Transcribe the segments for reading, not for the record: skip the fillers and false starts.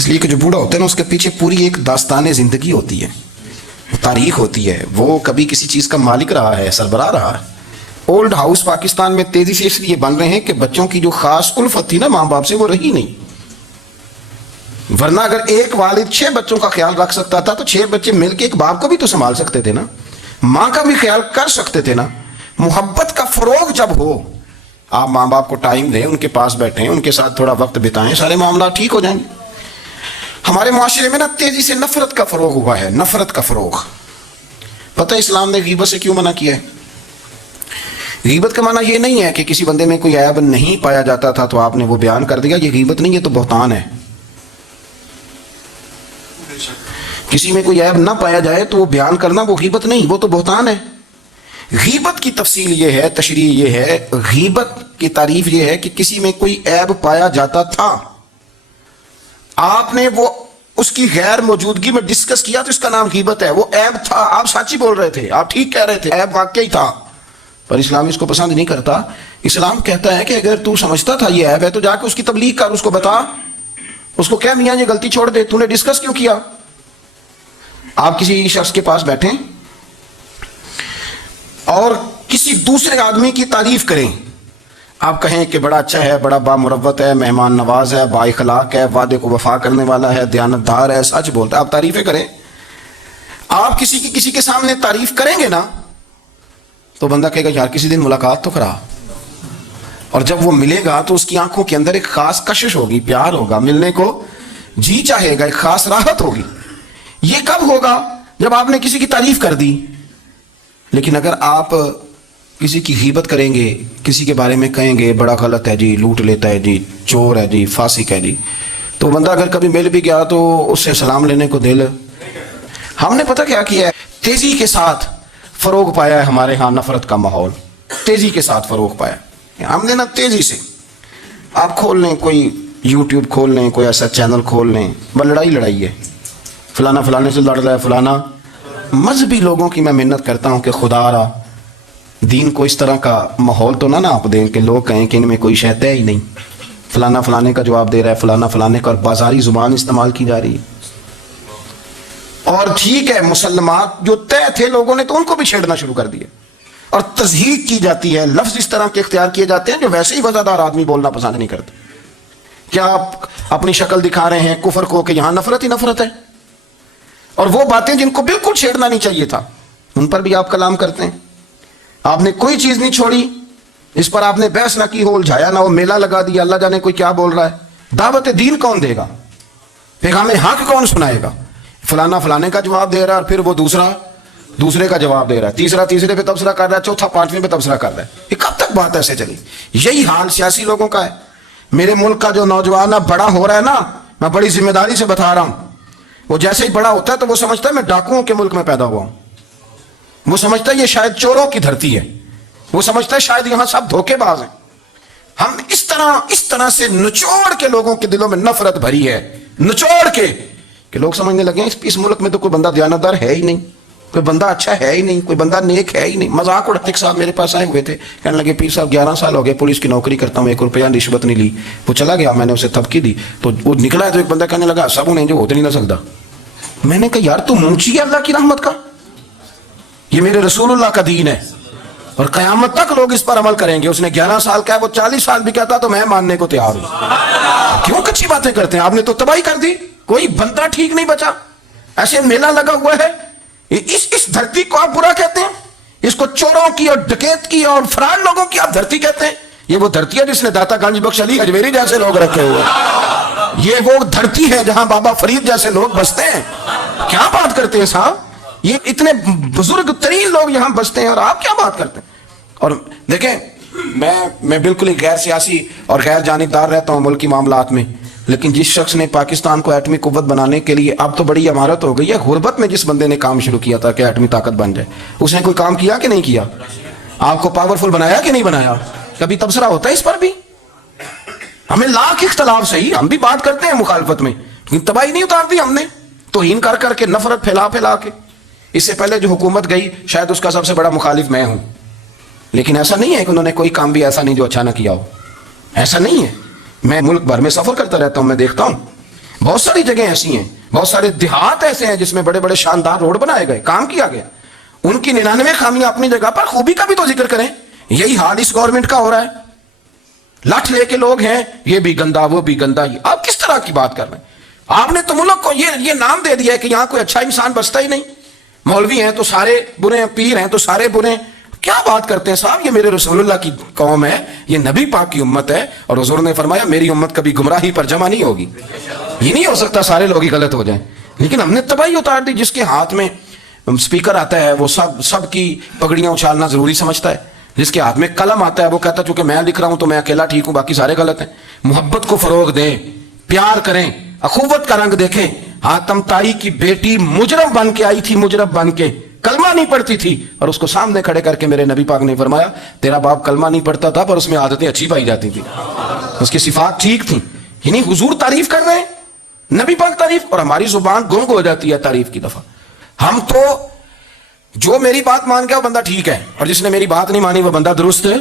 اس لیے کہ جو بوڑھا ہوتا ہے نا اس کے پیچھے پوری ایک داستان زندگی ہوتی ہے، تاریخ ہوتی ہے، وہ کبھی کسی چیز کا مالک رہا ہے، سربراہ رہا ہے۔ اولڈ ہاؤس پاکستان میں تیزی سے اس لیے بن رہے ہیں کہ بچوں کی جو خاص الفت تھی نا ماں باپ سے وہ رہی نہیں، ورنہ اگر ایک والد 6 بچوں کا خیال رکھ سکتا تھا تو 6 بچے مل کے ایک باپ کو بھی تو سنبھال سکتے تھے نا، ماں کا بھی خیال کر سکتے تھے نا۔ محبت کا فروغ جب ہو، آپ ماں باپ کو ٹائم دیں، ان کے پاس بیٹھیں، ان کے ساتھ تھوڑا وقت بتائیں، سارے معاملات ٹھیک ہو جائیں گے۔ ہمارے معاشرے میں نا تیزی سے نفرت کا فروغ ہوا ہے، نفرت کا فروغ۔ پتہ اسلام نے غیبت سے کیوں منع کیا ہے؟ غیبت کا معنی یہ نہیں ہے کہ کسی بندے میں کوئی عیب نہیں پایا جاتا تھا تو آپ نے وہ بیان کر دیا، یہ غیبت نہیں، یہ تو بہتان ہے۔ کسی میں کوئی عیب نہ پایا جائے تو وہ بیان کرنا وہ غیبت نہیں، وہ تو بہتان ہے۔ غیبت کی تفصیل یہ ہے، تشریح یہ ہے، غیبت کی تعریف یہ ہے کہ کسی میں کوئی عیب پایا جاتا تھا، آپ نے وہ اس کی غیر موجودگی میں ڈسکس کیا تو اس کا نام غیبت ہے۔ وہ عیب تھا، آپ سچ ہی بول رہے تھے، آپ ٹھیک کہہ رہے تھے، عیب واقعی تھا، پر اسلام اس کو پسند نہیں کرتا۔ اسلام کہتا ہے کہ اگر تو سمجھتا تھا یہ عیب ہے تو جا کے اس کی تبلیغ کر، اس کو بتا، اس کو کہہ میاں یہ غلطی چھوڑ دے، تو نے ڈسکس کیوں کیا؟ آپ کسی شخص کے پاس بیٹھیں اور کسی دوسرے آدمی کی تعریف کریں، آپ کہیں کہ بڑا اچھا ہے، بڑا بامروت ہے، مہمان نواز ہے، با اخلاق ہے، وعدے کو وفا کرنے والا ہے، دیانت دار ہے، سچ بولتا ہے، آپ تعریفیں کریں۔ آپ کسی کے سامنے تعریف کریں گے نا تو بندہ کہے گا یار کسی دن ملاقات تو کرا، اور جب وہ ملے گا تو اس کی آنکھوں کے اندر ایک خاص کشش ہوگی، پیار ہوگا، ملنے کو جی چاہے گا، ایک خاص راحت ہوگی۔ یہ کب ہوگا؟ جب آپ نے کسی کی تعریف کر دی۔ لیکن اگر آپ کسی کی غیبت کریں گے، کسی کے بارے میں کہیں گے بڑا غلط ہے جی، لوٹ لیتا ہے جی، چور ہے جی، فاسق ہے جی، تو بندہ اگر کبھی مل بھی گیا تو اس سے سلام لینے کو دل۔ ہم نے پتہ کیا کیا ہے؟ تیزی کے ساتھ فروغ پایا ہے ہمارے ہاں نفرت کا ماحول، تیزی کے ساتھ فروغ پایا ہم نے نا، تیزی سے۔ آپ کھول لیں، کوئی یوٹیوب کھول لیں، کوئی ایسا چینل کھول لیں، بس لڑائی ہے، فلانا فلانے سے لڑ رہا ہے، فلانا۔ مذہبی لوگوں کی میں منت کرتا ہوں کہ خدا را دین کو اس طرح کا ماحول تو نہ آپ دیں کہ لوگ کہیں کہ ان میں کوئی شے ہے ہی نہیں، فلانا فلانے کا جواب دے رہا ہے، فلانا فلانے کا، اور بازاری زبان استعمال کی جا رہی ہے۔ اور ٹھیک ہے، مسلمات جو طے تھے لوگوں نے تو ان کو بھی چھیڑنا شروع کر دیا، اور تضحیق کی جاتی ہے، لفظ اس طرح کے اختیار کیے جاتے ہیں جو ویسے ہی وزادار آدمی بولنا پسند نہیں کرتے۔ کیا آپ اپنی شکل دکھا رہے ہیں کفر کو کہ یہاں نفرت ہی نفرت ہے، اور وہ باتیں جن کو بالکل چھیڑنا نہیں چاہیے تھا ان پر بھی آپ کلام کرتے ہیں۔ آپ نے کوئی چیز نہیں چھوڑی، اس پر آپ نے بحث نہ کی، ہو الجھایا نہ، وہ میلہ لگا دیا، اللہ جانے کوئی کیا بول رہا ہے۔ دعوت دین کون دے گا؟ پیغام حق کون سنائے گا؟ فلانا فلانے کا جواب دے رہا ہے، اور پھر وہ دوسرے کا جواب دے رہا ہے، تیسرا تیسرے پہ تبصرہ کر رہا ہے، چوتھا پانچویں پہ تبصرہ کر رہا ہے۔ یہ کب تک بات ایسے چلی؟ یہی حال سیاسی لوگوں کا ہے۔ میرے ملک کا جو نوجوان بڑا ہو رہا ہے نا، میں بڑی ذمہ داری سے بتا رہا ہوں، وہ جیسے ہی بڑا ہوتا ہے تو وہ سمجھتا ہے میں ڈاکوؤں کے ملک میں پیدا ہوا ہوں، وہ سمجھتا ہے یہ شاید چوروں کی دھرتی ہے، وہ سمجھتا ہے شاید یہاں سب دھوکے باز ہیں۔ ہم اس طرح سے نچوڑ کے لوگوں کے دلوں میں نفرت بھری ہے، نچوڑ کے، کہ لوگ سمجھنے لگے ہیں اس ملک میں تو کوئی بندہ دیانتدار ہے ہی نہیں، کوئی بندہ اچھا ہے ہی نہیں، کوئی بندہ نیک ہے ہی نہیں۔ مذاق اڑاتے صاحب میرے پاس آئے ہوئے تھے، کہنے لگے پیر صاحب 11 سال ہو گئے پولیس کی نوکری کرتا ہوں، 1 روپیہ رشوت نہیں لی۔ وہ چلا گیا، میں نے اسے تھپکی دی تو وہ نکلا ہے، تو ایک بندہ کہنے لگا سب انہیں جو ہوتے نہیں نہ سکتا۔ میں نے کہا یار تو منچی ہے اللہ کی رحمت کا، یہ میرے رسول اللہ کا دین ہے، اور قیامت تک لوگ اس پر عمل کریں گے۔ اس نے 11 سال کا ہے، وہ 40 سال بھی کہتا تو میں ماننے کو تیار ہوں۔ کیوں کچھی باتیں کرتے ہیں؟ آپ نے تو تباہی کر دی، کوئی بندہ ٹھیک نہیں بچا۔ ایسے میلہ لگا ہوا ہے، اس دھرتی کو آپ برا کہتے ہیں، اس کو چوروں کی اور ڈکیت کی اور فراڈ لوگوں کی آپ دھرتی کہتے ہیں۔ یہ وہ دھرتی ہے جس نے داتا گنج بخش علی اجمیری جیسے لوگ رکھے ہوئے، یہ وہ دھرتی ہے جہاں بابا فرید جیسے لوگ بستے ہیں۔ کیا بات کرتے ہیں صاحب، یہ اتنے بزرگ ترین لوگ یہاں بستے ہیں اور آپ کیا بات کرتے ہیں؟ اور دیکھیں میں بالکل ہی غیر سیاسی اور غیر جانبدار رہتا ہوں ملکی معاملات میں، لیکن جس شخص نے پاکستان کو ایٹمی قوت بنانے کے لیے، اب تو بڑی عمارت ہو گئی ہے، غربت میں جس بندے نے کام شروع کیا تھا کہ ایٹمی طاقت بن جائے، اس نے کوئی کام کیا کہ نہیں کیا؟ آپ کو پاورفل بنایا کہ نہیں بنایا؟ کبھی تبصرہ ہوتا ہے اس پر بھی؟ ہمیں لاکھ اختلاف صحیح، ہم بھی بات کرتے ہیں مخالفت میں، لیکن تباہی نہیں اتار دی ہم نے، توہین کر کر کے، نفرت پھیلا کے۔ اس سے پہلے جو حکومت گئی شاید اس کا سب سے بڑا مخالف میں ہوں، لیکن ایسا نہیں ہے کہ انہوں نے کوئی کام بھی ایسا نہیں جو اچھا نہ کیا ہو، ایسا نہیں ہے۔ میں ملک بھر میں سفر کرتا رہتا ہوں، میں دیکھتا ہوں بہت ساری جگہیں ایسی ہیں, بہت سارے دیہات ایسے ہیں جس میں بڑے بڑے شاندار روڈ بنائے گئے, کام کیا گیا. ان کی 99 خامیاں اپنی جگہ پر, خوبی کا بھی تو ذکر کریں. یہی حال اس گورنمنٹ کا ہو رہا ہے. لٹھ لے کے لوگ ہیں, یہ بھی گندا وہ بھی گندا. آپ کس طرح کی بات کر رہے ہیں؟ آپ نے تو ملک کو یہ نام دے دیا ہے کہ یہاں کوئی اچھا انسان بستا ہی نہیں. مولوی ہیں تو سارے برے ہیں, پیر ہیں تو سارے برے ہیں. کیا بات کرتے ہیں صاحب؟ یہ میرے رسول اللہ کی قوم ہے, یہ نبی پاک کی امت ہے, اور حضور نے فرمایا میری امت کبھی گمراہی پر جمع نہیں ہوگی. یہ نہیں ہو سکتا سارے لوگ ہی غلط ہو جائیں. لیکن ہم نے تباہی اتار دی. جس کے ہاتھ میں اسپیکر آتا ہے وہ سب کی پگڑیاں اچھالنا ضروری سمجھتا ہے. جس کے ہاتھ میں قلم آتا ہے وہ کہتا ہے چونکہ میں لکھ رہا ہوں تو میں اکیلا ٹھیک ہوں, باقی سارے غلط ہیں. محبت کو فروغ دیں, پیار کریں, اخوت کا رنگ دیکھیں. حاتم طائی کی بیٹی مجرم بن کے آئی تھی, مجرم بن کے, کلمہ نہیں پڑھتی تھی, اور اس کو سامنے کھڑے کر کے میرے نبی پاک نے فرمایا تیرا باپ کلمہ نہیں پڑھتا تھا پر اس میں عادتیں اچھی پائی جاتی تھی, اس کی صفات ٹھیک تھیں. یعنی حضور تعریف کر رہے ہیں, نبی پاک تعریف, اور ہماری زبان گنگ ہو جاتی ہے تعریف کی دفعہ. ہم تو جو میری بات مان گیا وہ بندہ ٹھیک ہے, اور جس نے میری بات نہیں مانی وہ بندہ درست ہے.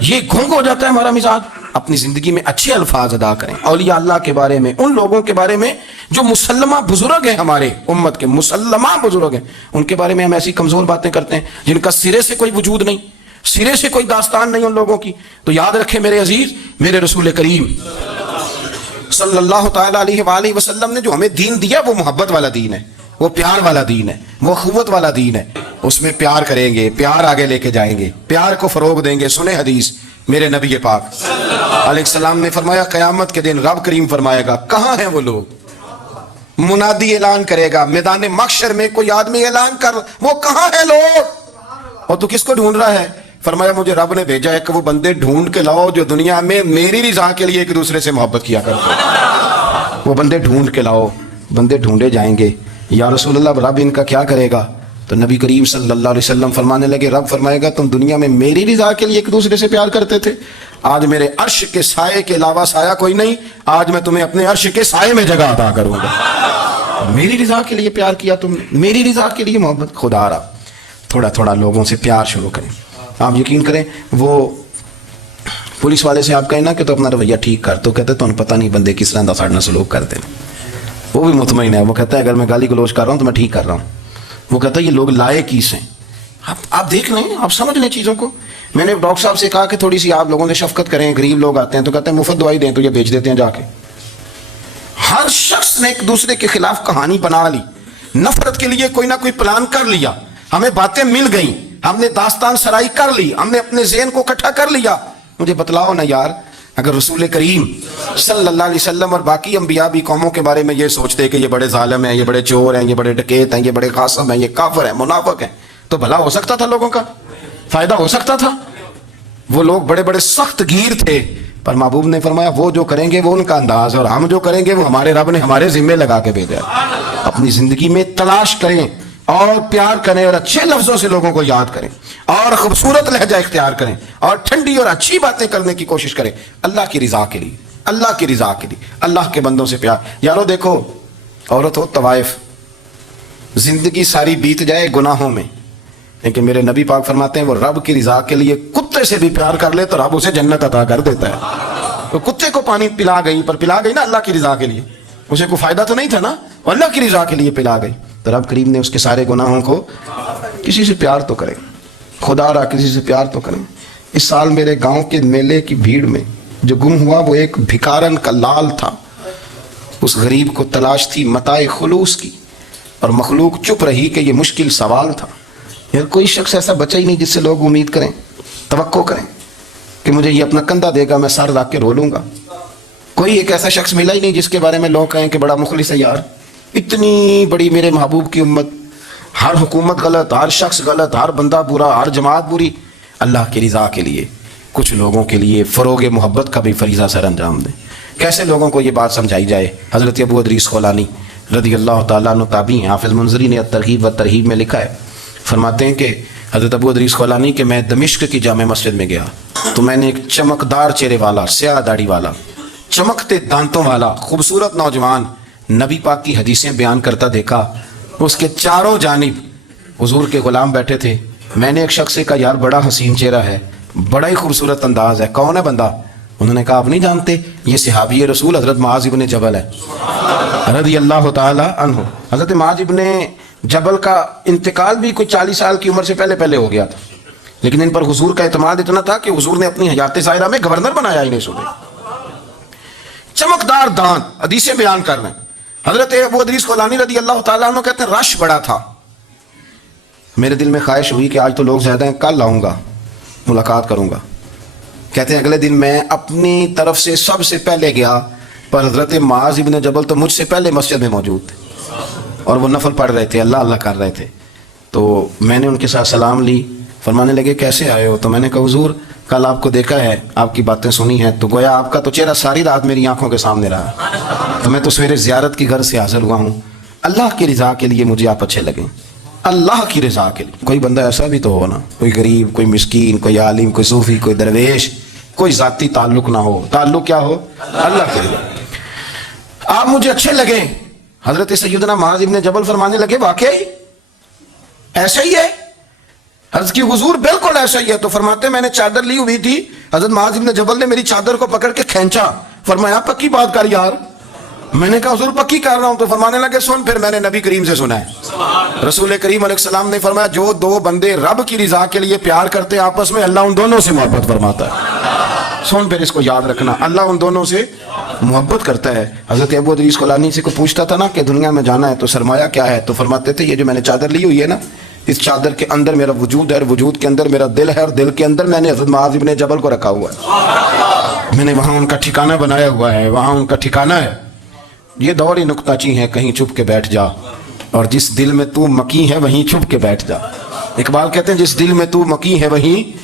یہ گنگ ہو جاتا ہے ہمارا مزاج. اپنی زندگی میں اچھے الفاظ ادا کریں اولیاء اللہ کے بارے میں, ان لوگوں کے بارے میں جو مسلمہ بزرگ ہیں, ہمارے امت کے مسلمہ بزرگ ہیں. ان کے بارے میں ہم ایسی کمزور باتیں کرتے ہیں جن کا سرے سے کوئی وجود نہیں, سرے سے کوئی داستان نہیں ان لوگوں کی. تو یاد رکھیں میرے عزیز, میرے رسول کریم صلی اللہ تعالیٰ علیہ وآلہ وسلم نے جو ہمیں دین دیا وہ محبت والا دین ہے, وہ پیار والا دین ہے, وہ اخوت والا دین ہے. اس میں پیار کریں گے, پیار آگے لے کے جائیں گے, پیار کو فروغ دیں گے. سنیں حدیث میرے نبی پاک علیہ السلام نے فرمایا قیامت کے دن رب کریم فرمائے گا کہاں ہیں وہ لوگ. منادی اعلان کرے گا میدان محشر میں, کوئی آدمی اعلان کر وہ کہاں ہیں لوگ, اور تو کس کو ڈھونڈ رہا ہے؟ فرمایا مجھے رب نے بھیجا ہے کہ وہ بندے ڈھونڈ کے لاؤ جو دنیا میں میری رضا کے لیے ایک دوسرے سے محبت کیا کرتے ہیں. وہ بندے ڈھونڈ کے لاؤ. بندے ڈھونڈے جائیں گے. یا رسول اللہ رب ان کا کیا کرے گا؟ تو نبی کریم صلی اللہ علیہ وسلم فرمانے لگے رب فرمائے گا تم دنیا میں میری رضا کے لیے ایک دوسرے سے پیار کرتے تھے, آج میرے عرش کے سائے کے علاوہ سایہ کوئی نہیں, آج میں تمہیں اپنے عرش کے سائے میں جگہ عطا کروں گا. میری رضا کے لیے پیار کیا تم نے, میری رضا کے لیے محبت. خدا را تھوڑا تھوڑا لوگوں سے پیار شروع کریں. آپ یقین کریں وہ پولیس والے سے آپ کہیں نا کہ تو اپنا رویہ ٹھیک کر, تو کہتے تو پتہ نہیں بندے کس طرح ساڑھنا سلوک کرتے ہیں. وہ بھی مطمئن ہے, وہ کہتا ہے اگر میں گالی گلوچ کر رہا ہوں تو میں ٹھیک کر رہا ہوں. وہ کہتا ہے یہ لوگ لائے کیس ہیں. آپ دیکھ لیں, آپ سمجھ لیں چیزوں کو. میں نے ڈاکٹر صاحب سے کہا کہ تھوڑی سی آپ لوگوں نے شفقت کریں, غریب لوگ آتے ہیں تو کہتے ہیں مفت دوائی دیں, تو یہ بیچ دیتے ہیں جا کے. ہر شخص نے ایک دوسرے کے خلاف کہانی بنا لی, نفرت کے لیے کوئی نہ کوئی پلان کر لیا. ہمیں باتیں مل گئیں, ہم نے داستان سرائی کر لی, ہم نے اپنے ذہن کو اکٹھا کر لیا. مجھے بتلاؤ نا یار, اگر رسول کریم صلی اللہ علیہ وسلم اور باقی انبیاء بھی قوموں کے بارے میں یہ سوچتے کہ یہ بڑے ظالم ہیں, یہ بڑے چور ہیں, یہ بڑے ڈکیت ہیں, یہ بڑے قاسم ہیں, یہ کافر ہیں, منافق ہیں, تو بھلا ہو سکتا تھا, لوگوں کا فائدہ ہو سکتا تھا. وہ لوگ بڑے بڑے سخت گیر تھے, پر محبوب نے فرمایا وہ جو کریں گے وہ ان کا انداز, اور ہم جو کریں گے وہ ہمارے رب نے ہمارے ذمے لگا کے بھیجا. اپنی زندگی میں تلاش کریں اور پیار کریں, اور اچھے لفظوں سے لوگوں کو یاد کریں, اور خوبصورت لہجہ اختیار کریں, اور ٹھنڈی اور اچھی باتیں کرنے کی کوشش کریں اللہ کی رضا کے لیے, اللہ کی رضا کے لیے, اللہ کے بندوں سے پیار. یارو دیکھو, عورت ہو طوائف, زندگی ساری بیت جائے گناہوں میں, لیکن میرے نبی پاک فرماتے ہیں وہ رب کی رضا کے لیے کتے سے بھی پیار کر لے تو رب اسے جنت عطا کر دیتا ہے. تو کتے کو پانی پلا گئی, پر پلا گئی نا اللہ کی رضا کے لیے, اسے کوئی فائدہ تو نہیں تھا نا, اللہ کی رضا کے لیے پلا گئی. تو رب کریم نے اس کے سارے گناہوں کو, کسی سے پیار تو کریں, خدا را کسی سے پیار تو کریں. اس سال میرے گاؤں کے میلے کی بھیڑ میں جو گم ہوا وہ ایک بھکارن کا لال تھا. اس غریب کو تلاش تھی متاع خلوص کی, اور مخلوق چپ رہی کہ یہ مشکل سوال تھا. یار کوئی شخص ایسا بچا ہی نہیں جس سے لوگ امید کریں, توقع کریں کہ مجھے یہ اپنا کندھا دے گا, میں سر رکھ کے رو لوں گا. کوئی ایک ایسا شخص ملا ہی نہیں جس کے بارے میں لوگ کہیں کہ بڑا مخلص ہے. یار اتنی بڑی میرے محبوب کی امت, ہر حکومت غلط, ہر شخص غلط, ہر بندہ برا, ہر جماعت بری. اللہ کی رضا کے لیے کچھ لوگوں کے لیے فروغ محبت کا بھی فریضہ سر انجام دیں. کیسے لوگوں کو یہ بات سمجھائی جائے؟ حضرت ابو ادریس خولانی رضی اللہ تعالیٰ عنہ تابعی ہیں. حافظ منذری نے الترغیب و ترہیب میں لکھا ہے, فرماتے ہیں کہ حضرت ابو ادریس خولانی کہ میں دمشق کی جامع مسجد میں گیا تو میں نے ایک چمکدار چہرے والا, سیاہ داڑھی والا, چمکتے دانتوں والا خوبصورت نوجوان نبی پاک کی حدیثیں بیان کرتا دیکھا. اس کے چاروں جانب حضور کے غلام بیٹھے تھے. میں نے ایک شخص سے کہا یار بڑا حسین چہرہ ہے, بڑا ہی خوبصورت انداز ہے, کون ہے بندہ؟ انہوں نے کہا آپ نہیں جانتے یہ صحابی رسول حضرت معاذ ابن جبل ہے رضی اللہ تعالی عنہ. حضرت معاذ ابن جبل کا انتقال بھی کوئی 40 سال کی عمر سے پہلے ہو گیا تھا, لیکن ان پر حضور کا اعتماد اتنا تھا کہ حضور نے اپنی حیات ظاہرہ میں گورنر بنایا انہیں صوبے. چمکدار دان حدیثیں بیان کر رہے ہیں. حضرت ابو ادریس خولانی رضی اللہ تعالیٰ عنہ کہتے ہیں رش بڑا تھا, میرے دل میں خواہش ہوئی کہ آج تو لوگ زیادہ ہیں, کل آؤں گا ملاقات کروں گا. کہتے ہیں اگلے دن میں اپنی طرف سے سب سے پہلے گیا, پر حضرت معاذ ابن جبل تو مجھ سے پہلے مسجد میں موجود تھے اور وہ نفل پڑھ رہے تھے, اللہ اللہ کر رہے تھے. تو میں نے ان کے ساتھ سلام لی. فرمانے لگے کیسے آئے ہو؟ تو میں نے کہا حضور کل آپ کو دیکھا ہے, آپ کی باتیں سنی ہیں, تو گویا آپ کا تو چہرہ ساری رات میری آنکھوں کے سامنے رہا, تو میں تو سویرے زیارت کی گھر سے حاضر ہوا ہوں. اللہ کی رضا کے لیے مجھے آپ اچھے لگیں, اللہ کی رضا کے لیے. کوئی بندہ ایسا بھی تو ہو نا, کوئی غریب, کوئی مسکین, کوئی عالم, کوئی صوفی, کوئی درویش, کوئی ذاتی تعلق نہ ہو, تعلق کیا ہو؟ اللہ کے لیے. آپ مجھے اچھے لگیں. حضرت سیدنا معاذ ابن جبل فرمانے لگے واقعی ایسا ہی ہے؟ حضرت کی حضور بالکل ایسا ہی ہے. تو فرماتے میں نے چادر لی ہوئی تھی, حضرت معاذ ابن جبل نے میری چادر کو پکڑ کے کھینچا, فرمایا پکی بات کر یار. میں نے کہا حضور پکی کر رہا ہوں. تو فرمانے لگے سن, پھر میں نے نبی کریم سے سنا ہے, رسول کریم علیہ السلام نے فرمایا جو دو بندے رب کی رضا کے لیے پیار کرتے ہیں آپس میں, اللہ ان دونوں سے محبت فرماتا ہے. سن پھر اس کو یاد رکھنا, اللہ ان دونوں سے محبت کرتا ہے. حضرت ابو ادریس خولانی سے کو پوچھتا تھا نا کہ دنیا میں جانا ہے تو سرمایہ کیا ہے, تو فرماتے تھے یہ جو میں نے چادر لی ہوئی ہے نا, اس چادر کے اندر میرا وجود ہے, اور وجود کے اندر میرا دل ہے, اور دل کے اندر میں نے حضرت معاذ ابن جبل کو رکھا ہوا ہے, میں نے وہاں ان کا ٹھکانہ بنایا ہوا ہے, وہاں ان کا ٹھکانہ ہے. یہ دور ہی نکتہ چی ہے, کہیں چھپ کے بیٹھ جا, اور جس دل میں تو مکی ہے وہیں چھپ کے بیٹھ جا. اقبال کہتے ہیں جس دل میں تو مکی ہے وہیں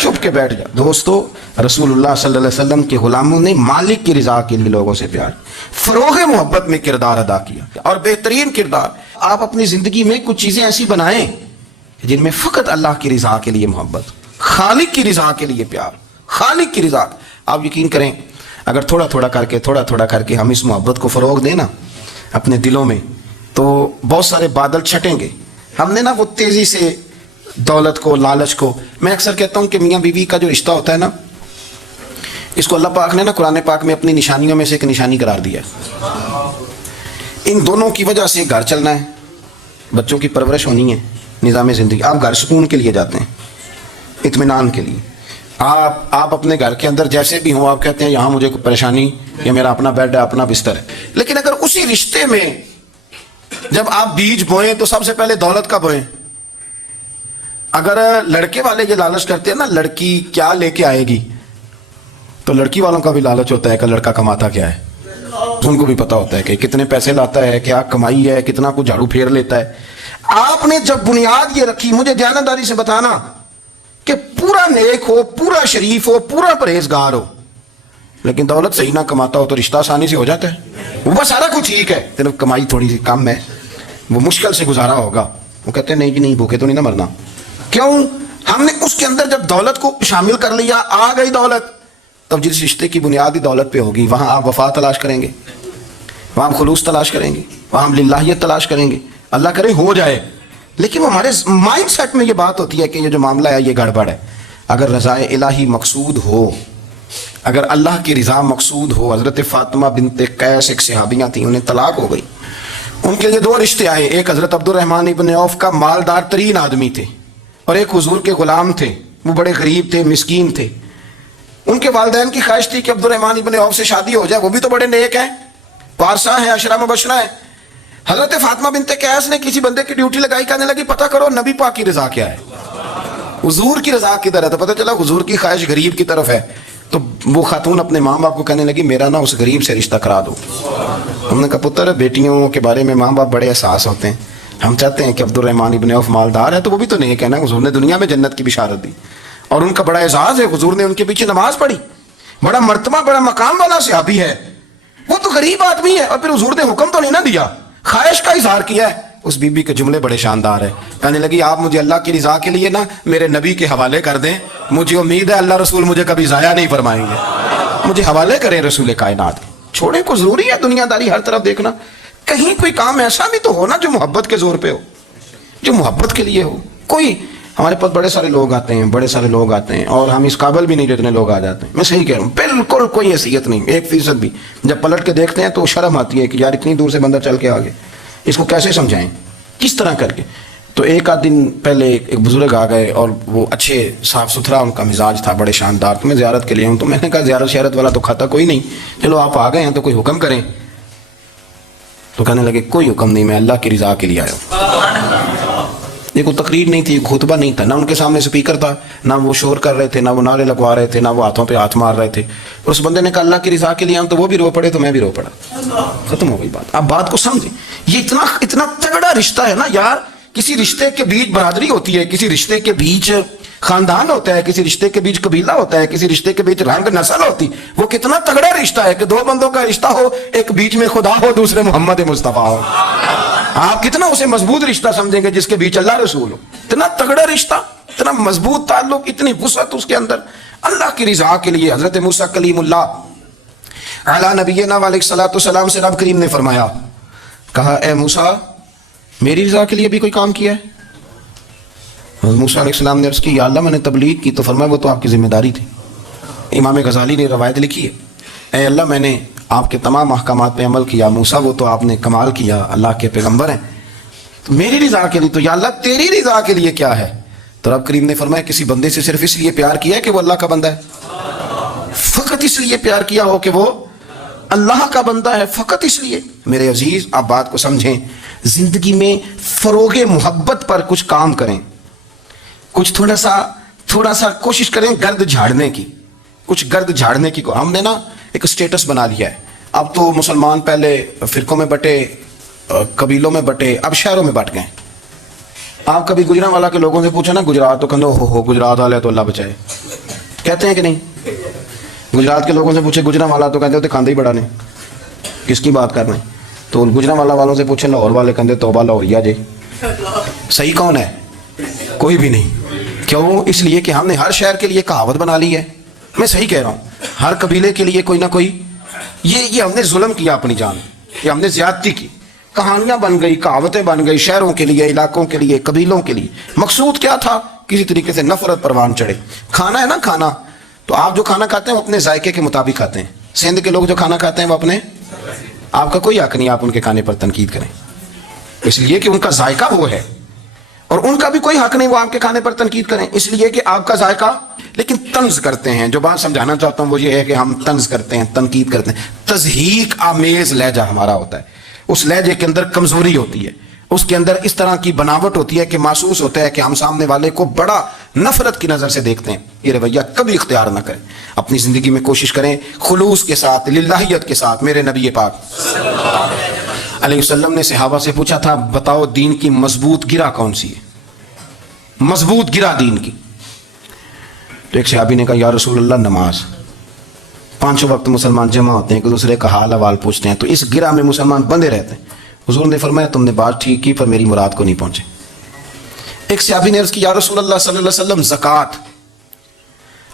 چھپ کے بیٹھ جا. دوستو رسول اللہ صلی اللہ علیہ وسلم کے غلاموں نے مالک کی رضا کے لیے لوگوں سے پیار, فروغ محبت میں کردار ادا کیا, اور بہترین کردار. آپ اپنی زندگی میں کچھ چیزیں ایسی بنائیں جن میں فقط اللہ کی رضا کے لیے محبت, خالق کی رضا کے لیے پیار, خالق کی رضا. آپ یقین کریں اگر تھوڑا تھوڑا کر کے ہم اس محبت کو فروغ دیں نا اپنے دلوں میں, تو بہت سارے بادل چھٹیں گے. ہم نے نا وہ تیزی سے دولت کو, لالچ کو, میں اکثر کہتا ہوں کہ میاں بیوی کا جو رشتہ ہوتا ہے نا, اس کو اللہ پاک نے نا قرآن پاک میں اپنی نشانیوں میں سے ایک نشانی قرار دیا ہے. ان دونوں کی وجہ سے گھر چلنا ہے, بچوں کی پرورش ہونی ہے, نظام زندگی. آپ گھر سکون کے لیے جاتے ہیں, اطمینان کے لیے. آپ اپنے گھر کے اندر جیسے بھی ہوں, آپ کہتے ہیں یہاں مجھے کوئی پریشانی, یہ میرا اپنا بیڈ ہے, اپنا بستر ہے. لیکن اگر اسی رشتے میں جب آپ بیج بوئیں تو سب سے پہلے دولت کا بوئیں. اگر لڑکے والے یہ لالچ کرتے ہیں نا لڑکی کیا لے کے آئے گی, تو لڑکی والوں کا بھی لالچ ہوتا ہے کہ لڑکا کماتا کیا ہے, ان کو بھی پتا ہوتا ہے کہ کتنے پیسے لاتا ہے, کیا کمائی ہے, کتنا کو جھاڑو پھیر لیتا ہے. آپ نے جب بنیاد یہ رکھی, مجھے دیانتداری سے بتانا کہ پورا نیک ہو, پورا شریف ہو, پورا پرہیزگار ہو, لیکن دولت صحیح نہ کماتا ہو تو رشتہ آسانی سے ہو جاتا ہے. وہ بس سارا کچھ ٹھیک ہے, صرف کمائی تھوڑی سی کم ہے, وہ مشکل سے گزارا ہوگا. وہ کہتے ہیں نہیں جی نہیں, بھوکے تو نہیں نہ مرنا. کیوں؟ ہم نے اس کے اندر جب دولت کو شامل کر لیا, آ گئی دولت, تب جس رشتے کی بنیادی دولت پہ ہوگی وہاں آپ وفا تلاش کریں گے, وہاں ہم خلوص تلاش کریں گے, وہاں ہم للہیت تلاش کریں گے. اللہ کرے ہو جائے, لیکن وہ ہمارے مائنڈ سیٹ میں یہ بات ہوتی ہے کہ یہ جو معاملہ ہے یہ گڑبڑ ہے. اگر رضا الہی مقصود ہو, اگر اللہ کی رضا مقصود ہو. حضرت فاطمہ بنت قیس ایک صحابیہ تھیں, انہیں طلاق ہو گئی. ان کے لیے دو رشتے آئے, ایک حضرت عبد الرحمن ابن عوف کا مالدار ترین آدمی تھے, اور ایک حضور کے غلام تھے, وہ بڑے غریب تھے, مسکین تھے. ان کے والدین کی خواہش تھی کہ عبد الرحمن ابن عوف سے شادی ہو جائے, وہ بھی تو بڑے نیک ہیں, پارسا ہیں, عشرہ مبشرہ ہیں. حضرت فاطمہ بنت قیس نے کسی بندے کی ڈیوٹی لگائی, کہنے لگی پتہ کرو نبی پاک کی رضا کیا ہے, حضور کی رضا کدھر ہے. تو پتہ چلا حضور کی خواہش غریب کی طرف ہے. تو وہ خاتون اپنے ماں باپ کو کہنے لگی میرا نا اس غریب سے رشتہ کرا دو. ہم نے کہا پتر بیٹیوں کے بارے میں ماں باپ بڑے احساس ہوتے ہیں, ہم چاہتے ہیں کہ عبد الرحمن ابن عوف مالدار ہے تو وہ بھی تو نیک ہے نا, حضور نے دنیا میں جنت کی بشارت دی, اور ان کا بڑا اعزاز ہے, حضور نے ان کے پیچھے نماز پڑھی, بڑا مرتبہ بڑا مقام والا صحابی ہے, وہ تو غریب آدمی ہے. اور پھر حضور نے حکم تو نہیں نہ دیا, خواہش کا اظہار کیا ہے. اس بی بی کے جملے بڑے شاندار ہیں, کہنے لگی آپ مجھے اللہ کی رضا کے لیے نا میرے نبی کے حوالے کر دیں, مجھے امید ہے اللہ رسول مجھے کبھی ضائع نہیں فرمائیں گے, مجھے حوالے کریں رسول کائنات. چھوڑیں کو ضروری ہے دنیا داری ہر طرف دیکھنا, کہیں کوئی کام ایسا بھی تو ہو نا جو محبت کے زور پہ ہو, جو محبت کے لیے ہو. کوئی ہمارے پاس بڑے سارے لوگ آتے ہیں، بڑے سارے لوگ آتے ہیں، اور ہم اس قابل بھی نہیں جو اتنے لوگ آ جاتے ہیں. میں صحیح کہہ رہا ہوں، بالکل کوئی حیثیت نہیں 1% بھی. جب پلٹ کے دیکھتے ہیں تو شرم آتی ہے کہ یار اتنی دور سے بندہ چل کے آگے، اس کو کیسے سمجھائیں، کس طرح کر کے. تو ایک آدھ دن پہلے ایک بزرگ آ گئے اور وہ اچھے صاف ستھرا ان کا مزاج تھا، بڑے شاندار. تو میں زیارت کے لیے ہوں، تو میں نے کہا زیارت شیارت والا تو کھاتا کوئی نہیں، چلو آپ آ گئے ہیں تو کوئی حکم کریں. تو کہنے لگے کوئی حکم نہیں، میں اللہ کی رضا کے لیے آیا ہوں. یہ کوئی تقریر نہیں تھی، خطبہ نہیں تھا، نہ ان کے سامنے سپیکر تھا، نہ وہ شور کر رہے تھے، نہ وہ نعرے لگوا رہے تھے، نہ وہ ہاتھوں پہ ہاتھ مار رہے تھے. اور اس بندے نے کہا اللہ کی رضا کے لیے آیا ہوں، تو وہ بھی رو پڑے تو میں بھی رو پڑا. ختم ہو گئی بات. آپ بات کو سمجھیں، یہ اتنا تگڑا رشتہ ہے نا یار. کسی رشتے کے بیچ برادری ہوتی ہے، کسی رشتے کے بیچ خاندان ہوتا ہے، کسی رشتے کے بیچ قبیلہ ہوتا ہے، کسی رشتے کے بیچ رنگ نسل ہوتی. وہ کتنا تگڑا رشتہ ہے کہ دو بندوں کا رشتہ ہو، ایک بیچ میں خدا ہو، دوسرے محمد مصطفیٰ ہو. آپ کتنا اسے مضبوط رشتہ سمجھیں گے جس کے بیچ اللہ رسول ہو. اتنا تگڑا رشتہ، اتنا مضبوط تعلق، اتنی وسعت اس کے اندر. اللہ کی رضا کے لیے حضرت موسیٰ کلیم اللہ علی نبینا علیہ الصلوۃ والسلام سے رب کریم نے فرمایا، کہا اے موسیٰ میری رضا کے لیے بھی کوئی کام کیا ہے؟ حضرت موسیٰ علیہ السلام نے عرض کی یا اللہ میں نے تبلیغ کی. تو فرمایا وہ تو آپ کی ذمہ داری تھی. امام غزالی نے روایت لکھی ہے، اے اللہ میں نے آپ کے تمام احکامات پہ عمل کیا. موسیٰ وہ تو آپ نے کمال کیا، اللہ کے پیغمبر ہیں. تو میری رضا کے لیے تو یا اللہ تیری رضا کے لیے کیا ہے؟ تو رب کریم نے فرمایا کسی بندے سے صرف اس لیے پیار کیا ہے کہ وہ اللہ کا بندہ ہے، فقط اس لیے پیار کیا ہو کہ وہ اللہ کا بندہ ہے، فقط اس لیے. میرے عزیز آپ بات کو سمجھیں، زندگی میں فروغ محبت پر کچھ کام کریں، کچھ تھوڑا سا کوشش کریں گرد جھاڑنے کی، کچھ گرد جھاڑنے کی. ہم نے نا ایک سٹیٹس بنا لیا ہے. اب تو مسلمان پہلے فرقوں میں بٹے، قبیلوں میں بٹے، اب شہروں میں بٹ گئے. آپ کبھی گجرانوالہ کے لوگوں سے پوچھا نا گجرات، تو کہتے ہو گجرات والے تو اللہ بچائے، کہتے ہیں کہ نہیں؟ گجرات کے لوگوں سے پوچھے گجرانوالہ تو کہتے ہوتے کھاندے ہی بڑا نے، کس کی بات کر رہے ہیں؟ تو گجرانوالہ والوں سے پوچھیں لاہور والے کہتے توبہ لاہوریا جی. صحیح کون ہے؟ کوئی بھی نہیں. کیوں؟ اس لیے کہ ہم نے ہر شہر کے لیے کہاوت بنا لی ہے. میں صحیح کہہ رہا ہوں، ہر قبیلے کے لیے کوئی نہ کوئی. یہ ہم نے ظلم کیا اپنی جان، یہ ہم نے زیادتی کی. کہانیاں بن گئی، کہاوتیں بن گئی، شہروں کے لیے، علاقوں کے لیے، قبیلوں کے لیے. مقصود کیا تھا؟ کسی طریقے سے نفرت پروان چڑھے. کھانا ہے نا، کھانا تو آپ جو کھانا کھاتے ہیں وہ اپنے ذائقے کے مطابق کھاتے ہیں. سندھ کے لوگ جو کھانا کھاتے ہیں وہ اپنے، آپ کا کوئی حق نہیں آپ ان کے کھانے پر تنقید کریں، اس لیے کہ ان کا ذائقہ وہ ہے، اور ان کا بھی کوئی حق نہیں وہ آپ کے کھانے پر تنقید کریں، اس لیے کہ آپ کا ذائقہ. لیکن طنز کرتے ہیں. جو بات سمجھانا چاہتا ہوں وہ یہ ہے کہ ہم طنز کرتے ہیں، تنقید کرتے ہیں. تضحیک آمیز لہجہ ہمارا ہوتا ہے. اس لہجے کے اندر کمزوری ہوتی ہے، اس کے اندر اس طرح کی بناوٹ ہوتی ہے کہ محسوس ہوتا ہے کہ ہم سامنے والے کو بڑا نفرت کی نظر سے دیکھتے ہیں. یہ رویہ کبھی اختیار نہ کریں. اپنی زندگی میں کوشش کریں خلوص کے ساتھ، للہیت کے ساتھ. میرے نبی پاک علیہ وسلم نے صحابہ سے پوچھا تھا بتاؤ دین کی مضبوط گرہ کون سی ہے؟ مضبوط گرہ دین کی. تو ایک صحابی نے کہا یا رسول اللہ نماز. 5 وقت مسلمان جمع ہوتے ہیں، ایک دوسرے کا حال احوال پوچھتے ہیں، تو اس گرہ میں مسلمان بندے رہتے ہیں. حضور نے فرمایا تم نے بات ٹھیک کی پر میری مراد کو نہیں پہنچے. ایک صحابی نے عرض کی یا رسول اللہ صلی اللہ علیہ وسلم زکوٰۃ،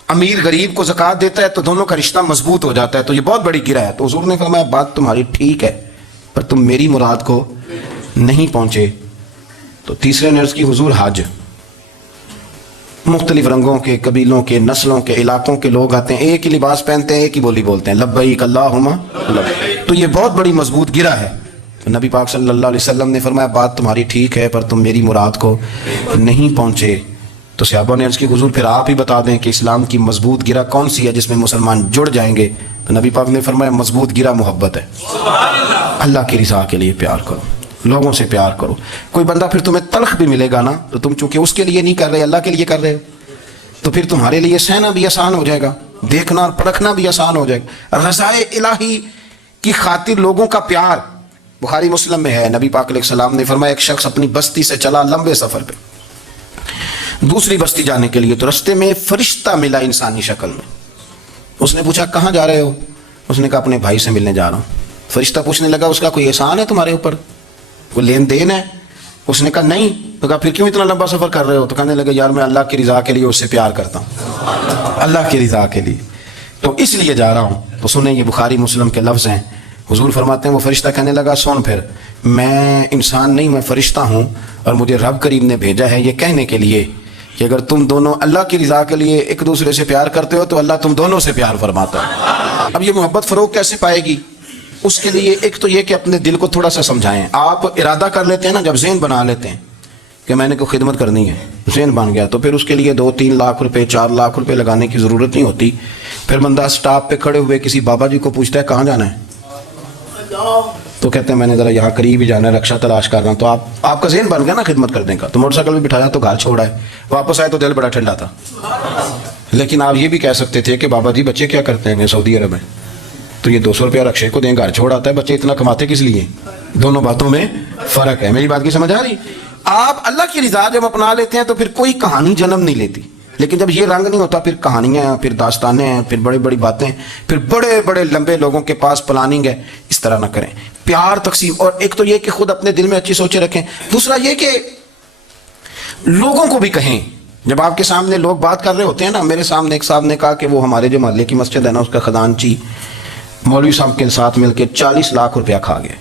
امیر غریب کو زکوٰۃ دیتا ہے تو دونوں کا رشتہ مضبوط ہو جاتا ہے، تو یہ بہت بڑی گرہ ہے. تو حضور نے فرمایا بات تمہاری ٹھیک ہے پر تم میری مراد کو نہیں پہنچے. تو تیسرے نے عرض کی حضور حج، مختلف رنگوں کے، قبیلوں کے، نسلوں کے، علاقوں کے لوگ آتے ہیں، ایک ہی لباس پہنتے ہیں، ایک ہی بولی بولتے ہیں، لبیک اللہم لبیک. تو یہ بہت بڑی مضبوط گرہ ہے. تو نبی پاک صلی اللہ علیہ وسلم نے فرمایا بات تمہاری ٹھیک ہے پر تم میری مراد کو نہیں پہنچے. تو صحابہ نے عرض کی حضور پھر آپ ہی بتا دیں کہ اسلام کی مضبوط گرہ کون سی ہے جس میں مسلمان جڑ جائیں گے. تو نبی پاک نے فرمایا مضبوط گرہ محبت ہے. اللہ کی رضا کے لیے پیار کرو، لوگوں سے پیار کرو. کوئی بندہ پھر تمہیں تلخ بھی ملے گا نا، تو تم چونکہ اس کے لیے نہیں کر رہے، اللہ کے لیے کر رہے ہو، تو پھر تمہارے لیے سہنا بھی آسان ہو جائے گا، دیکھنا اور پرکھنا بھی آسان ہو جائے گا. رضائے الہی کی خاطر لوگوں کا پیار. بخاری مسلم میں ہے، نبی پاک علیہ السلام نے فرمایا ایک شخص اپنی بستی سے چلا لمبے سفر پہ دوسری بستی جانے کے لیے، تو رستے میں فرشتہ ملا انسانی شکل میں. اس نے پوچھا کہاں جا رہے ہو؟ اس نے کہا اپنے بھائی سے ملنے جا رہا ہوں. فرشتہ پوچھنے لگا اس کا کوئی احسان ہے تمہارے اوپر، کوئی لین دین ہے؟ اس نے کہا نہیں. تو کہا پھر کیوں اتنا لمبا سفر کر رہے ہو؟ تو کہنے لگا یار میں اللہ کی رضا کے لیے اس سے پیار کرتا ہوں، اللہ کی رضا کے لیے تو اس لیے جا رہا ہوں. تو سنیں یہ بخاری مسلم کے لفظ ہیں. حضور فرماتے ہیں وہ فرشتہ کہنے لگا سن پھر میں انسان نہیں، میں فرشتہ ہوں، اور مجھے رب کریم نے بھیجا ہے یہ کہنے کے لیے کہ اگر تم دونوں اللہ کی رضا کے لیے ایک دوسرے سے پیار کرتے ہو تو اللہ تم دونوں سے پیار فرماتا ہے۔ اب یہ محبت فروغ کیسے پائے گی؟ اس کے لیے ایک تو یہ کہ اپنے دل کو تھوڑا سا سمجھائیں۔ آپ ارادہ کر لیتے ہیں نا، جب ذہن بنا لیتے ہیں کہ میں نے کوئی خدمت کرنی ہے، ذہن بن گیا، تو پھر اس کے لیے 2-3 لاکھ روپے 4 لاکھ روپے لگانے کی ضرورت نہیں ہوتی۔ پھر بندہ سٹاپ پہ کھڑے ہوئے کسی بابا جی کو پوچھتا ہے کہاں جانا ہے، تو کہتے ہیں میں نے ذرا یہاں قریب ہی جانا ہے، رکشا تلاش کر رہا ہوں۔ تو آپ کا ذہن بن گیا نا خدمت کرنے کا، تو موٹر سائیکل بھی بٹھایا تو گھر چھوڑا ہے، واپس آئے تو دل بڑا ٹھنڈا تھا۔ لیکن آپ یہ بھی کہہ سکتے تھے کہ بابا جی بچے کیا کرتے ہیں سعودی عرب میں، تو یہ 200 روپیہ رکشے کو دیں، گھر چھوڑ آتا ہے، بچے اتنا کماتے کس لیے؟ دونوں باتوں میں فرق ہے۔ میری بات کی سمجھ آ رہی؟ آپ اللہ کی رضا جب اپنا لیتے ہیں تو پھر کوئی کہانی جنم نہیں لیتی، لیکن جب یہ رنگ نہیں ہوتا پھر کہانیاں ہیں، پھر داستانیں ہیں، پھر بڑی بڑی باتیں، پھر بڑے بڑے لمبے لوگوں کے پاس پلاننگ ہے۔ اس طرح نہ کریں، پیار تقسیم۔ اور ایک تو یہ کہ خود اپنے دل میں اچھی سوچیں رکھیں، دوسرا یہ کہ لوگوں کو بھی کہیں۔ جب آپ کے سامنے لوگ بات کر رہے ہوتے ہیں نا، میرے سامنے ایک صاحب نے کہا کہ وہ ہمارے جو محلے کی مسجد ہے نا، اس کا خزانچی مولوی صاحب کے ساتھ مل کے 40 لاکھ روپیہ کھا گئے۔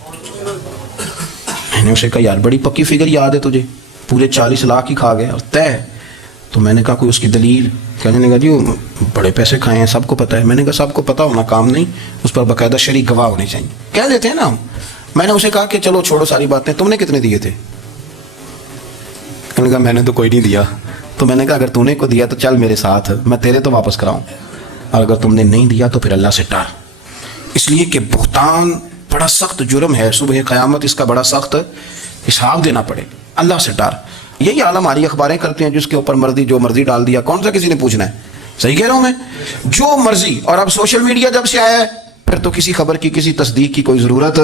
میں نے اسے کہا یار بڑی پکی فگر یاد ہے تجھے، پورے 40 لاکھ ہی کھا گئے اور طے؟ تو میں نے کہا کوئی اس کی دلیل؟ کہنے لگا جی وہ بڑے پیسے کھائے ہیں، سب کو پتہ ہے۔ میں نے کہا سب کو پتہ ہونا کام نہیں، اس پر باقاعدہ شریک گواہ ہونے چاہیے۔ کہہ دیتے ہیں نا ہم۔ میں نے اسے کہا کہ چلو چھوڑو ساری باتیں، تم نے کتنے دیے تھے؟ کہنے لگا میں نے تو کوئی نہیں دیا۔ تو میں نے کہا اگر تو نے کو دیا تو چل میرے ساتھ، میں تیرے تو واپس کراؤں، اور اگر تم نے نہیں دیا تو پھر اللہ سے ڈر۔ اس لیے کہ بہتان بڑا سخت جرم ہے، صبح قیامت اس کا بڑا سخت حساب دینا پڑے۔ اللہ سے ڈر۔ یہی عالم ہماری اخباریں کرتے ہیں، جس کے اوپر مرضی جو مرضی ڈال دیا، کون سا کسی نے پوچھنا ہے؟ صحیح کہہ رہا ہوں میں؟ جو مرضی۔ اور اب سوشل میڈیا جب سے آیا ہے پھر تو کسی خبر کی کسی تصدیق کی کوئی ضرورت،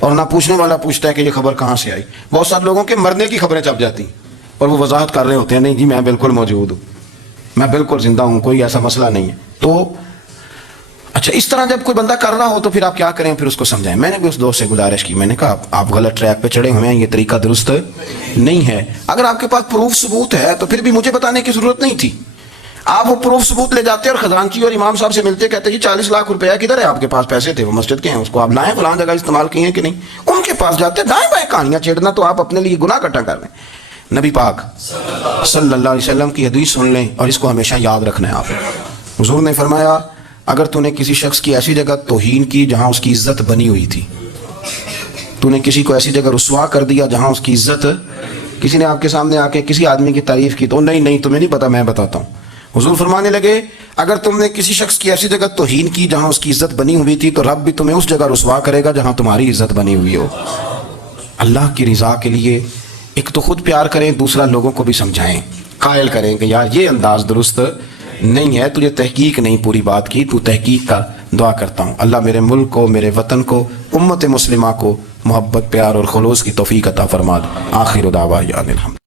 اور نہ پوچھنے والا پوچھتا ہے کہ یہ خبر کہاں سے آئی۔ بہت سارے لوگوں کے مرنے کی خبریں چھپ جاتی اور وہ وضاحت کر رہے ہوتے ہیں نہیں جی میں بالکل موجود ہوں، میں بالکل زندہ ہوں، کوئی ایسا مسئلہ نہیں ہے۔ تو اچھا اس طرح جب کوئی بندہ کر رہا ہو تو پھر آپ کیا کریں؟ پھر اس کو سمجھائیں۔ میں نے بھی اس دوست سے گزارش کی، میں نے کہا آپ غلط ٹریک پہ چڑھے ہوئے ہیں، یہ طریقہ درست نہیں ہے۔ اگر آپ کے پاس پروف ثبوت ہے تو پھر بھی مجھے بتانے کی ضرورت نہیں تھی۔ آپ وہ پروف ثبوت لے جاتے اور خزانچی اور امام صاحب سے ملتے، کہتے جی 40 لاکھ روپیہ کدھر ہے آپ کے پاس؟ پیسے تھے وہ مسجد کے ہیں، اس کو آپ لائیں، فلاں جگہ استعمال کیے ہیں کہ نہیں؟ ان کے پاس جاتے دائیں بائیں کہانیاں چھیڑنا تو آپ اپنے لیے گناہ کٹا کر رہے ہیں۔ نبی پاک صلی اللہ علیہ وسلم کی حدیث سن لیں اور اس کو ہمیشہ یاد رکھنا ہے آپ۔ حضور نے فرمایا اگر تو نے کسی شخص کی ایسی جگہ توہین کی جہاں اس کی عزت بنی ہوئی تھی، تو نے کسی کو ایسی جگہ رسوا کر دیا جہاں اس کی عزت، کسی نے آپ کے سامنے آ کے کسی آدمی کی تعریف کی تو نہیں تمہیں نہیں پتا، میں بتاتا ہوں۔ حضور فرمانے لگے اگر تم نے کسی شخص کی ایسی جگہ توہین کی جہاں اس کی عزت بنی ہوئی تھی تو رب بھی تمہیں اس جگہ رسوا کرے گا جہاں تمہاری عزت بنی ہوئی ہو۔ اللہ کی رضا کے لیے ایک تو خود پیار کریں، دوسرا لوگوں کو بھی سمجھائیں، قائل کریں کہ یار یہ انداز درست نہیں ہے، تجھے تحقیق نہیں پوری بات کی، تو تحقیق کا۔ دعا کرتا ہوں اللہ میرے ملک کو، میرے وطن کو، امت مسلمہ کو محبت، پیار اور خلوص کی توفیق عطا فرما دے۔ آخر دعوانا الحمد۔